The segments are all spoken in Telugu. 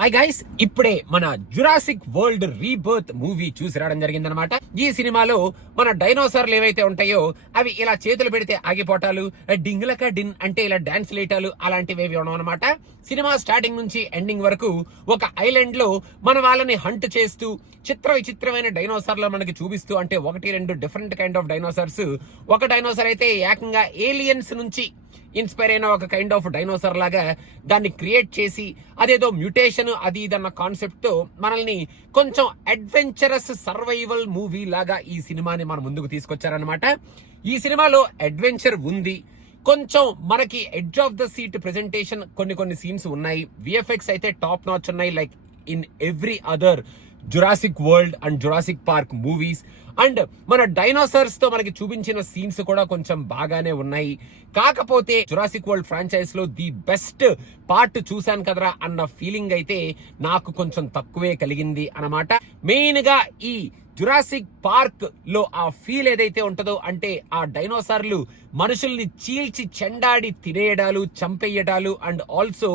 హాయ్ గైస్, ఇప్పుడే మన జురాసిక్ వరల్డ్ రీబర్త్ మూవీ చూసి రావడం జరిగిందనమాట. ఈ సినిమాలో మన డైనోసార్లు ఏవైతే ఉంటాయో అవి ఇలా చేతులు పెడితే ఆగిపోటాలు, డింగులక డిన్ అంటే ఇలా డాన్స్ లేటాలు అలాంటివి ఉండవు అనమాట. సినిమా స్టార్టింగ్ నుంచి ఎండింగ్ వరకు ఒక ఐలాండ్ లో మన వాళ్ళని హంట్ చేస్తూ విచిత్రమైన డైనోసార్లు మనకి చూపిస్తూ, అంటే 1-2 డిఫరెంట్ కైండ్ ఆఫ్ డైనోసార్స్. ఒక డైనోసార్ అయితే ఏకంగా ఏలియన్స్ నుంచి ఇన్స్పైర్ అయిన ఒక కైండ్ ఆఫ్ డైనోసార్ లాగా దాన్ని క్రియేట్ చేసి అదేదో మ్యూటేషన్ అది ఇదన్న కాన్సెప్ట్ తో మనల్ని కొంచెం అడ్వెంచరస్ సర్వైవల్ మూవీ లాగా ఈ సినిమాని మన ముందుకు తీసుకొచ్చారనమాట. ఈ సినిమాలో అడ్వెంచర్ ఉంది, కొంచెం మనకి edge of the seat presentation కొన్ని సీన్స్ ఉన్నాయి. విఎఫ్ఎక్స్ అయితే టాప్ నాచ్ ఉన్నాయి, like in every other Jurassic world and Jurassic park movies. And మన డైనోసార్స్ తో మనకి చూపించిన సీన్స్ కూడా కొంచెం బాగానే ఉన్నాయి. కాకపోతే జురాసిక్ వరల్డ్ ఫ్రాంచైజ్ లో ది బెస్ట్ పార్ట్ చూశాను కదరా అన్న ఫీలింగ్ అయితే నాకు కొంచెం తక్కువే కలిగింది అన్నమాట. మెయిన్ గా ఈ జురాసిక్ పార్క్ లో ఆ ఫీల్ ఏదైతే ఉంటుందో, అంటే ఆ డైనోసార్లు మనుషుల్ని చీల్చి చెండాడి తినేయడాలు, చంపేయడాలు అండ్ ఆల్సో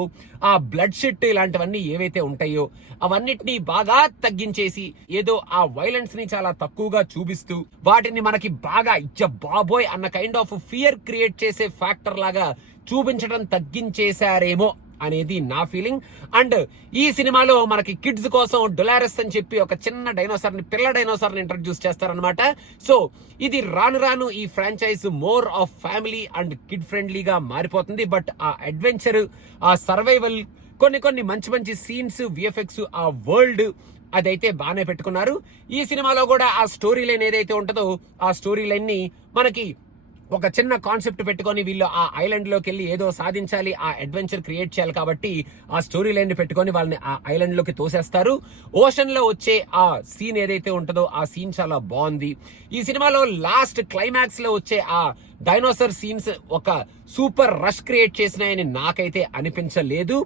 ఆ బ్లడ్ షెట్ ఇలాంటివన్నీ ఏవైతే ఉంటాయో అవన్నిటినీ బాగా తగ్గించేసి ఏదో ఆ వైలెన్స్ ని చాలా తక్కువగా చూపిస్తూ వాటిని మనకి బాగా బాబోయ్ అన్న కైండ్ ఆఫ్ ఫియర్ క్రియేట్ చేసే ఫ్యాక్టర్ లాగా చూపించడం తగ్గించేశారేమో అనేది నా ఫీలింగ్. అండ్ ఈ సినిమాలో మనకి కిడ్స్ కోసం డొలారస్ అని చెప్పి ఒక చిన్న డైనోసార్ ని, పిల్ల డైనోసార్ ని ఇంట్రడ్యూస్ చేస్తారనమాట. సో ఇది రాను ఈ franchise more of family and kid ఫ్రెండ్లీగా మారిపోతుంది. బట్ ఆ అడ్వెంచర్, ఆ సర్వైవల్, కొన్ని మంచి సీన్స్, విఎఫ్ఎక్స్, ఆ వరల్డ్ అదైతే బాగానే పెట్టుకున్నారు. ఈ సినిమాలో కూడా ఆ స్టోరీ లైన్ ఏదైతే ఉంటుందో ఆ స్టోరీ లైన్ ని మనకి ఒక చిన్న కాన్సెప్ట్ పెట్టుకొని వీళ్ళు ఆ ఐలాండ్ లోకి వెళ్ళి ఏదో సాధించాలి, ఆ అడ్వెంచర్ క్రియేట్ చేయాలి కాబట్టి ఆ స్టోరీ లైన్ ని పెట్టుకొని వాళ్ళని ఆ ఐలాండ్ లోకి తోసేస్తారు. ఓషన్ లో వచ్చే ఆ సీన్ ఏదైతే ఉంటుందో ఆ సీన్ చాలా బాగుంది. ఈ సినిమాలో లాస్ట్ క్లైమాక్స్ లో వచ్చే ఆ డైనోసార్ సీన్స్ ఒక సూపర్ రష్ క్రియేట్ చేసినాయని నాకైతే అనిపించలేదు.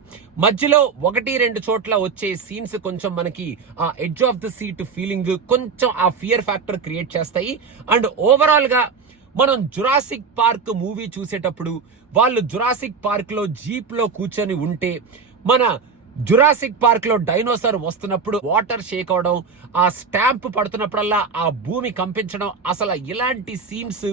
మధ్యలో 1-2 చోట్ల వచ్చే సీన్స్ కొంచెం మనకి ఆ edge of the seat feeling, కొంచెం ఆ ఫియర్ ఫ్యాక్టర్ క్రియేట్ చేస్తాయి. అండ్ ఓవరాల్ గా మనం జురాసిక్ పార్క్ మూవీ చూసేటప్పుడు వాళ్ళు జురాసిక్ పార్క్ లో జీప్ లో కూర్చొని ఉంటే, మన జురాసిక్ పార్క్ లో డైనోసార్ వస్తున్నప్పుడు వాటర్ షేక్ అవడం, ఆ స్టాంప్ పడుతున్నప్పుడల్లా ఆ భూమి కంపించడం, అసలు ఇలాంటి సీన్స్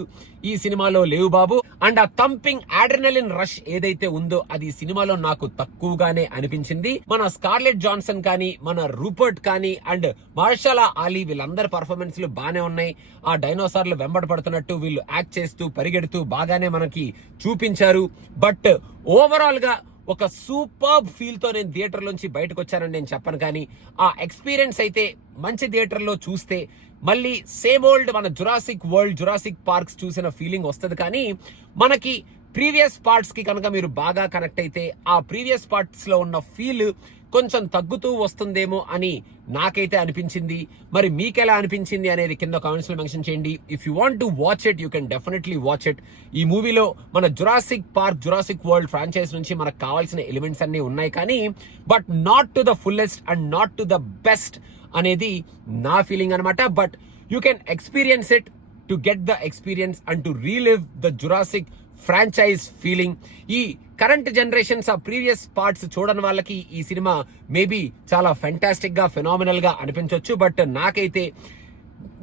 ఈ సినిమాలో లేవు బాబు. అండ్ ఆ థంపింగ్ అడ్రినలిన్ రష్ ఏదైతే ఉందో అది సినిమాలో నాకు తక్కువగానే అనిపించింది. మన స్కార్లెట్ జాన్సన్ కానీ, మన రూపర్ట్ కానీ అండ్ మార్షాలా ఆలీ వీళ్ళందరి పర్ఫార్మెన్స్లు బాగానే ఉన్నాయి. ఆ డైనోసార్లు వెంబడి పడుతున్నట్టు వీళ్ళు యాక్ట్ చేస్తూ పరిగెడుతూ బాగానే మనకి చూపించారు. బట్ ఓవరాల్ గా ఒక సూపర్బ్ ఫీల్ తో నేను థియేటర్ లోంచి బయటకు వచ్చానని నేను చెప్పను, కానీ ఆ ఎక్స్పీరియన్స్ అయితే మంచి థియేటర్ లో చూస్తే మళ్ళీ సేమ్ ఓల్డ్ మన జురాసిక్ వరల్డ్, జురాసిక్ పార్క్స్ చూసిన ఫీలింగ్ వస్తుంది. కానీ మనకి ప్రీవియస్ పార్ట్స్ కి కనుక మీరు బాగా కనెక్ట్ అయితే ఆ ప్రీవియస్ పార్ట్స్ లో ఉన్న ఫీల్ కొంచెం తగ్గుతూ వస్తుందేమో అని నాకైతే అనిపించింది. మరి మీకెలా అనిపించింది అనేది కింద కామెంట్స్ లో మెన్షన్ చేయండి. If you want to watch it you can definitely watch it. ఈ మూవీలో మన Jurassic park, Jurassic world franchise నుంచి మనకు కావాల్సిన ఎలిమెంట్స్ అన్ని ఉన్నాయి, కానీ but not to the fullest and not to the best అనేది నా ఫీలింగ్ అనమాట. But you can experience it to get the experience and to relive the Jurassic franchise feeling. ఈ కరెంట్ జనరేషన్స్ ఆ ప్రీవియస్ పార్ట్స్ చూడని వాళ్ళకి ఈ సినిమా మేబీ చాలా ఫెంటాస్టిక్ గా, ఫెనామినల్ గా అనిపించవచ్చు. బట్ నాకైతే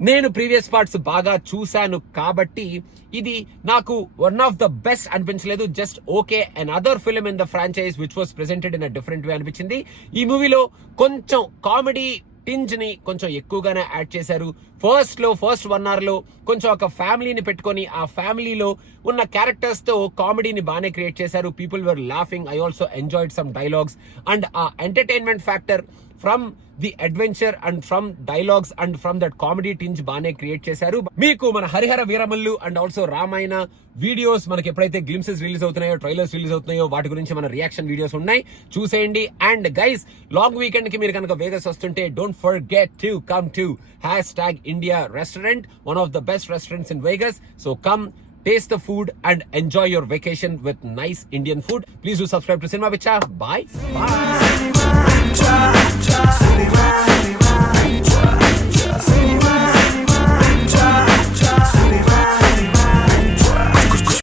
నేను ప్రీవియస్ పార్ట్స్ బాగా చూశాను కాబట్టి ఇది నాకు వన్ ఆఫ్ ద బెస్ట్ అనిపించలేదు. Just okay and other film in the franchise which was presented in a different way అనిపించింది. ఈ మూవీలో కొంచెం కామెడీ టింజ్ ని కొంచెం ఎక్కువగానే యాడ్ చేశారు. ఫస్ట్ 1 hour లో కొంచెం ఒక ఫ్యామిలీని పెట్టుకొని ఆ ఫ్యామిలీలో ఉన్న క్యారెక్టర్స్ తో కామెడీని బాగానే క్రియేట్ చేశారు. People were laughing. I also enjoyed some dialogues and a entertainment factor from the adventure and from dialogues and from that comedy tinge బాగానే క్రియేట్ చేశారు. మీకు మన Harihara Veeramallu and also Ramayana videos మనకి ఎప్పుడైతే గ్లిమ్సెస్ రిలీజ్ అవుతున్నాయో, ట్రైలర్స్ రిలీజ్ అవుతున్నాయో వాటి గురించి మన రియాక్షన్ వీడియోస్ ఉన్నాయి, చూసేయండి. అండ్ గైస్, లాంగ్ వీకెండ్ కి మీరు కనుక వేగస్ వస్తుంటే don't forget to come to #India Restaurant, one of the best restaurants in Vegas. So come taste the food and enjoy your vacation with nice Indian food. Please do subscribe to Cinema Bicha. Bye.